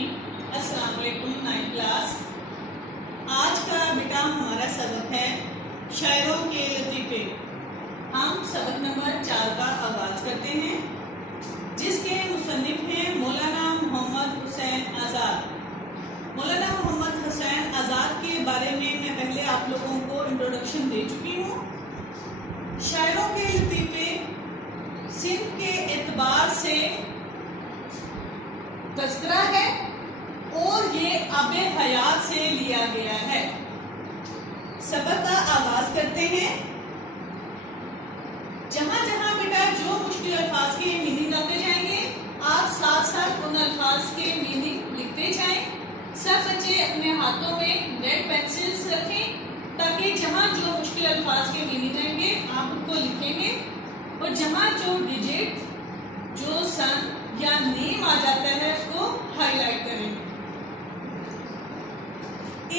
रहीम। अस्सलाम वालेकुम 9th class. आज का बेटा हमारा सबक है शायरों के लतीफ़े। हम सबक नंबर 4 का आगाज करते हैं, जिसके मुसन्निफ हैं मौलाना मोहम्मद हुसैन आज़ाद। मौलाना मोहम्मद हुसैन आज़ाद के बारे में मैं पहले आप लोगों को इंट्रोडक्शन दे चुकी हूँ। शायरों के लतीफ़े सिंध के एतबार से तज़किरा है और ये आबे हयात से लिया गया है। सबक का आगाज करते हैं। जहां जहां बेटा जो मुश्किल अल्फाज के मीनिंग आते जाएंगे, आप साथ साथ उन अल्फाज के मीनिंग लिखते जाएं। सब बच्चे अपने हाथों में रेड पेंसिल्स रखें, ताकि जहां जो मुश्किल अल्फाज के मीनिंग आएंगे आप उनको लिखेंगे, और जहां जो डिजिट, जो सन या नेम आ जाता है उसको हाईलाइट करेंगे।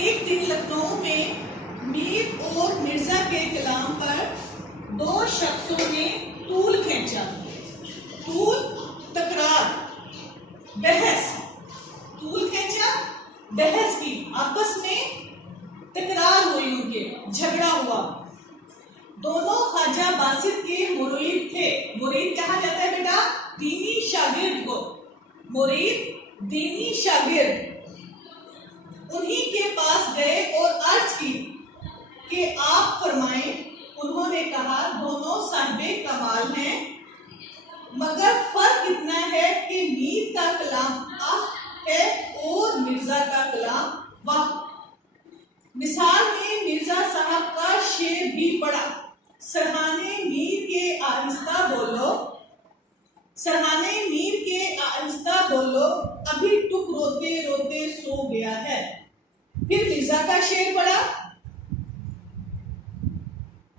एक दिन लखनऊ में मीर और मिर्जा के कलाम पर दो शख्सों ने तूल खींचा। तूल तकरार, बहस। तूल खींचा, बहस की, आपस में तकरार हुई, उनके झगड़ा हुआ। दोनों ख्वाजा बासित के मुरीद थे। मुरीद कहा जाता है बेटा दीनी शागिर्द को। मुरीद दीनी शागिर्द। उन्हीं के पास गए और अर्ज की कि आप फरमाएं। उन्होंने कहा दोनों साहिबे कमाल हैं, मगर फर्क इतना है कि मीर का कलाम आह है और मिर्जा का कलाम वाह। मिसाल में मिर्जा साहब का शेर भी पढ़ा, सरहाने मीर के आहिस्ता बोलो, सरहाने मीर के आहिस्ता बोलो, अभी टुक रोते रोते सो गया है। फिर मिर्जा का शेर पढ़ा,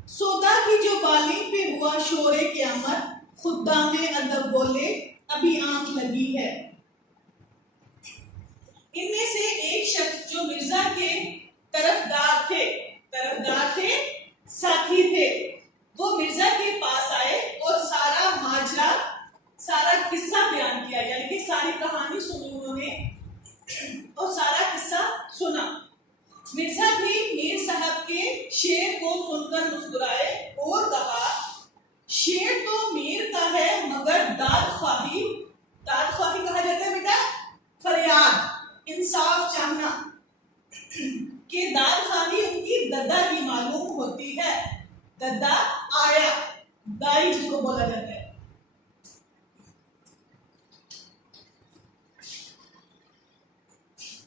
सौदा की जो बालिंग पे हुआ शोरे क़यामत, खुद्दामे अदब बोले, अभी आंख लगी है। इनमें से एक शख्स जो मिर्जा के तरफदार थे, साथी थे, वो मिर्जा के पास आए और सारा माजरा, सारा किस्सा बयान किया, यानी कि सारी कहानी सुनी उन्होंने और सारा किस्सा सुना। मिर्जा भी मीर साहब के शेर को सुनकर मुस्कुराए और कहा, शेर तो मीर का है, मगर दाद ख्वाही कहा जाता है बेटा फरियाद, इंसाफ चाहना, कि दाद ख्वाही उनकी दद्दा की मालूम होती है। दद्दा आया, दाई जिसको बोला जाता है।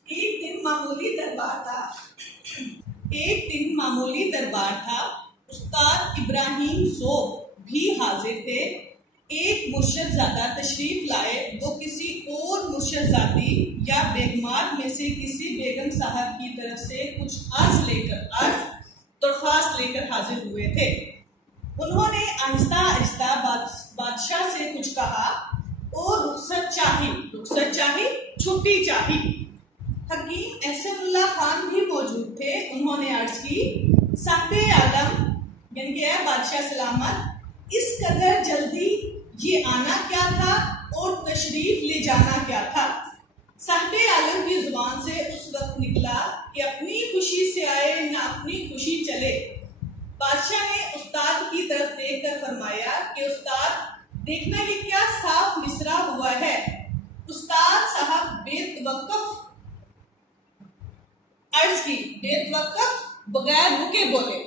एक दिन मामूली दरबार था। उस्ताद इब्राहिम सोब भी हाजिर थे। एक मुर्शदजादा तशरीफ लाए। वो किसी और मुर्शदजादी या बेगमार में से किसी बेगम साहब की तरफ से कुछ दरख्वास्त लेकर हाजिर हुए थे। उन्होंने आहिस्ता आहिस्ता बादशाह से कुछ कहा और रुखसत चाही, छुट्टी चाही। हकीम एहसानुल्लाह खान भी मौजूद थे। उन्होंने अर्ज की, साहिबे आलम यानी कि बादशाह सलामत, इस कदर जल्दी ये आना क्या था और तशरीफ ले जाना क्या था। साहिबे आलम की जुबान से उस वक्त निकला कि अपनी खुशी से आए ना अपनी खुशी चले। बादशाह ने उस्ताद की तरफ देखकर फरमाया कि उस्ताद देखना ये क्या साफ मिसरा हुआ है। उस्ताद साहब बेतवक्कफ अर्ज की, बेतवक्कफ बगैर रुके बोले।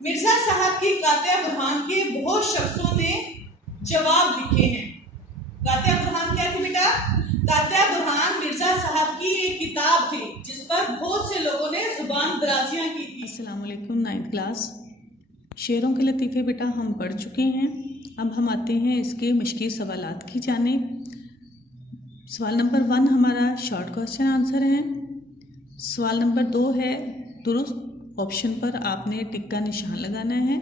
मिर्जा साहब की कातिया बुरहान के बहुत शख्सों ने जवाब लिखे हैं। कातिया बुरहान क्या थी बेटा? कातिया बुरहान मिर्जा साहब की एक किताब थी, जिस पर बहुत से लोगों ने जुबान दराजियां की थी। अस्सलाम वालेकुम 9th क्लास। शेरों के लतीफ़े बेटा हम पढ़ चुके हैं। अब हम आते हैं इसके मश्की सवालात की जानिब। सवाल नंबर 1 हमारा शॉर्ट क्वेश्चन आंसर है। सवाल नंबर 2 है दुरुस्त ऑप्शन पर आपने टिक का निशान लगाना है।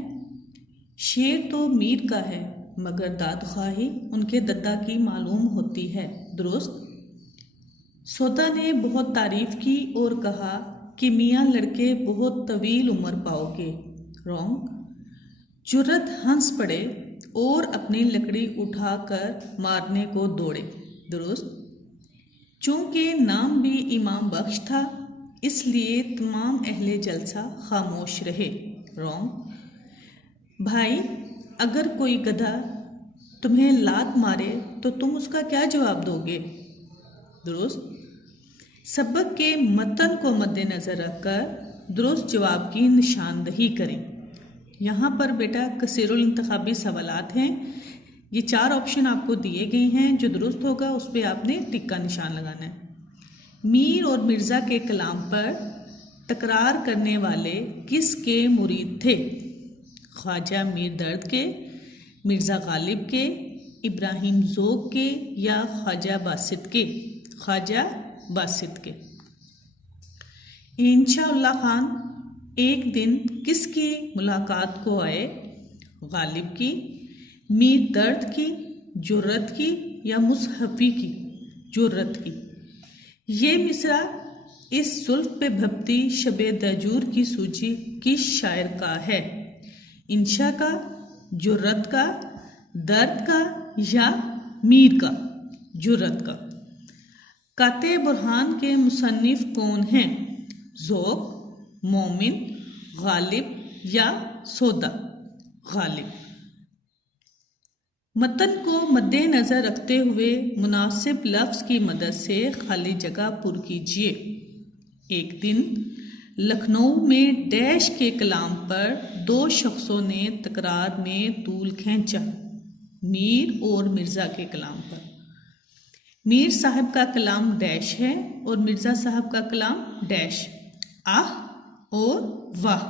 शेर तो मीर का है, मगर दाद ख्वाही उनके दद्दा की मालूम होती है, दुरुस्त। सौदा ने बहुत तारीफ की और कहा कि मियाँ लड़के बहुत तवील उम्र पाओगे, रॉन्ग। जुर्रत हंस पड़े और अपनी लकड़ी उठाकर मारने को दौड़े, दुरुस्त। चूँकि नाम भी इमाम बख्श था इसलिए तमाम अहले जलसा खामोश रहे। रॉन्ग। भाई, अगर कोई गधा तुम्हें लात मारे तो तुम उसका क्या जवाब दोगे? दुरुस्त। सबक के मतन को मद्देनज़र रखकर दुरुस्त जवाब की निशानदही करें। यहाँ पर बेटा कसीरुल इंतखाबी सवालात हैं। ये 4 ऑप्शन आपको दिए गए हैं, जो दुरुस्त होगा उस पर आपने टिक का निशान लगाना है। मीर और मिर्ज़ा के कलाम पर तकरार करने वाले किसके मुरीद थे? ख्वाजा मीर दर्द के, मिर्ज़ा गालिब के, इब्राहिम ज़ोग के या ख्वाजा बासित के? ख्वाजा बासित के। इंशाअल्लाह खान एक दिन किसकी मुलाकात को आए? गालिब की, मीर दर्द की, जुर्रत की या मुसहफ़ी की? जुर्रत की। ये मिसरा इस सुल्फ पे भपती शबे दजूर की सूची किस शायर का है? इंशा का, जुर्रत का, दर्द का या मीर का? जुर्रत का। काते बुरहान के मुसन्निफ कौन हैं? ज़ोक, मोमिन, गालिब या सौदा? गालिब। मतन को मद्देनज़र रखते हुए मुनासिब लफ्ज़ की मदद से खाली जगह पुर कीजिए। एक दिन लखनऊ में डैश के कलाम पर 2 शख्सों ने तकरार में तूल खींचा। मीर और मिर्ज़ा के कलाम पर। मीर साहब का कलाम डैश है और मिर्ज़ा साहब का कलाम डैश। आह और वाह।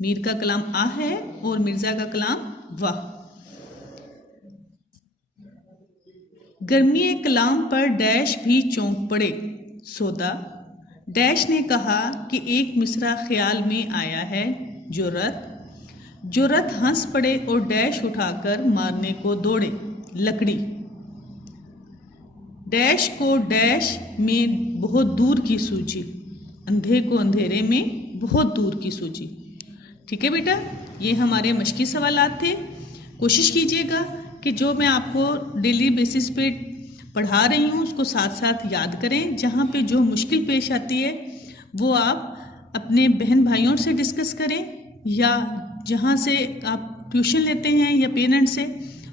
मीर का कलाम आह है और मिर्ज़ा का कलाम वाह। गर्मी कलाम पर डैश भी चौंक पड़े। सौदा। डैश ने कहा कि एक मिसरा ख्याल में आया है। जुर्रत। जुर्रत हंस पड़े और डैश उठाकर मारने को दौड़े। लकड़ी। डैश को डैश में बहुत दूर की सूझी। अंधे को अंधेरे में बहुत दूर की सूझी। ठीक है बेटा, ये हमारे मश्की सवालात थे। कोशिश कीजिएगा कि जो मैं आपको डेली बेसिस पे पढ़ा रही हूँ उसको साथ साथ याद करें। जहाँ पे जो मुश्किल पेश आती है वो आप अपने बहन भाइयों से डिस्कस करें या जहाँ से आप ट्यूशन लेते हैं या पेरेंट्स से,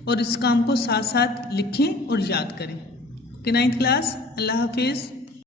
और इस काम को साथ साथ लिखें और याद करें। ओके 9th क्लास, अल्लाह हाफिज़।